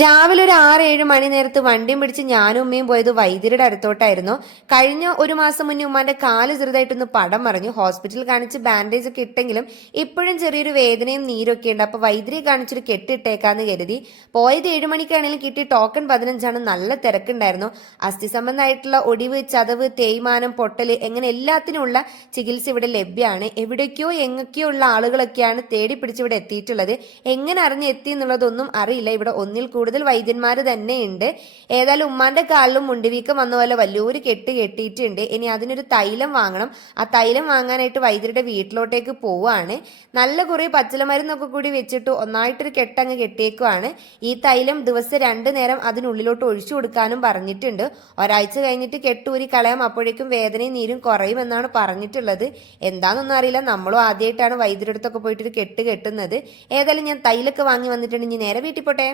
രാവിലെ ഒരു 6-7 മണി നേരത്ത് വണ്ടിയും പിടിച്ച് ഞാനും ഉമ്മയും പോയത് വൈദ്യരുടെ അടുത്തോട്ടായിരുന്നു. കഴിഞ്ഞ ഒരു മാസം മുന്നേ ഉമ്മാന്റെ കാല് ചെറുതായിട്ടൊന്ന് പടം മറിഞ്ഞു. ഹോസ്പിറ്റലിൽ കാണിച്ച് ബാൻഡേജ് ഒക്കെ ഇട്ടെങ്കിലും ഇപ്പോഴും ചെറിയൊരു വേദനയും നീരൊക്കെ ഉണ്ട്. അപ്പൊ വൈദ്യരെ കാണിച്ചൊരു കെട്ടിട്ടേക്കാന്ന് കരുതി പോയത് 7 മണിക്കാണെങ്കിലും കിട്ടി. ടോക്കൺ 15 നല്ല തിരക്കുണ്ടായിരുന്നു. അസ്ഥി സംബന്ധമായിട്ടുള്ള ഒടിവ്, ചതവ്, തേയ്മാനം, പൊട്ടല് എങ്ങനെ എല്ലാത്തിനുമുള്ള ചികിത്സ ഇവിടെ ലഭ്യമാണ്. എവിടേക്കോ എങ്ങൊക്കെയോ ഉള്ള ആളുകളൊക്കെയാണ് തേടി പിടിച്ച് ഇവിടെ എത്തിയിട്ടുള്ളത്. എങ്ങനെ അറിഞ്ഞെത്തി എന്നുള്ളതൊന്നും അറിയില്ല. ഇവിടെ ഒന്നിൽ കൂടുതൽ വൈദ്യന്മാർ തന്നെയുണ്ട്. ഏതായാലും ഉമ്മാന്റെ കാലിലും മുണ്ടിവീക്കം വന്ന പോലെ വലിയൊരു കെട്ട് കെട്ടിയിട്ടുണ്ട്. ഇനി അതിനൊരു തൈലം വാങ്ങണം. ആ തൈലം വാങ്ങാനായിട്ട് വൈദ്യരുടെ വീട്ടിലോട്ടേക്ക് പോവാണ്. നല്ല കുറെ പച്ചിലമരുന്നൊക്കെ കൂടി വെച്ചിട്ട് ഒന്നായിട്ടൊരു കെട്ടങ്ങ് കെട്ടിയേക്കുവാണ്. ഈ തൈലം ദിവസം 2 നേരം അതിനുള്ളിലോട്ട് ഒഴിച്ചു കൊടുക്കാനും പറഞ്ഞിട്ടുണ്ട്. ഒരാഴ്ച കഴിഞ്ഞിട്ട് കെട്ടൂരി കളയാം. അപ്പോഴേക്കും വേദനയും നീരും കുറയുമെന്നാണ് പറഞ്ഞിട്ടുള്ളത്. എന്താണെന്നൊന്നും അറിയില്ല. നമ്മളും ആദ്യമായിട്ടാണ് വൈദ്യരുടെ അടുത്തൊക്കെ പോയിട്ടൊരു കെട്ട് കെട്ടുന്നത്. ഏതായാലും ഞാൻ തൈലൊക്കെ വാങ്ങി വന്നിട്ടുണ്ട്. ഇനി നേരെ വീട്ടിൽ പോട്ടെ.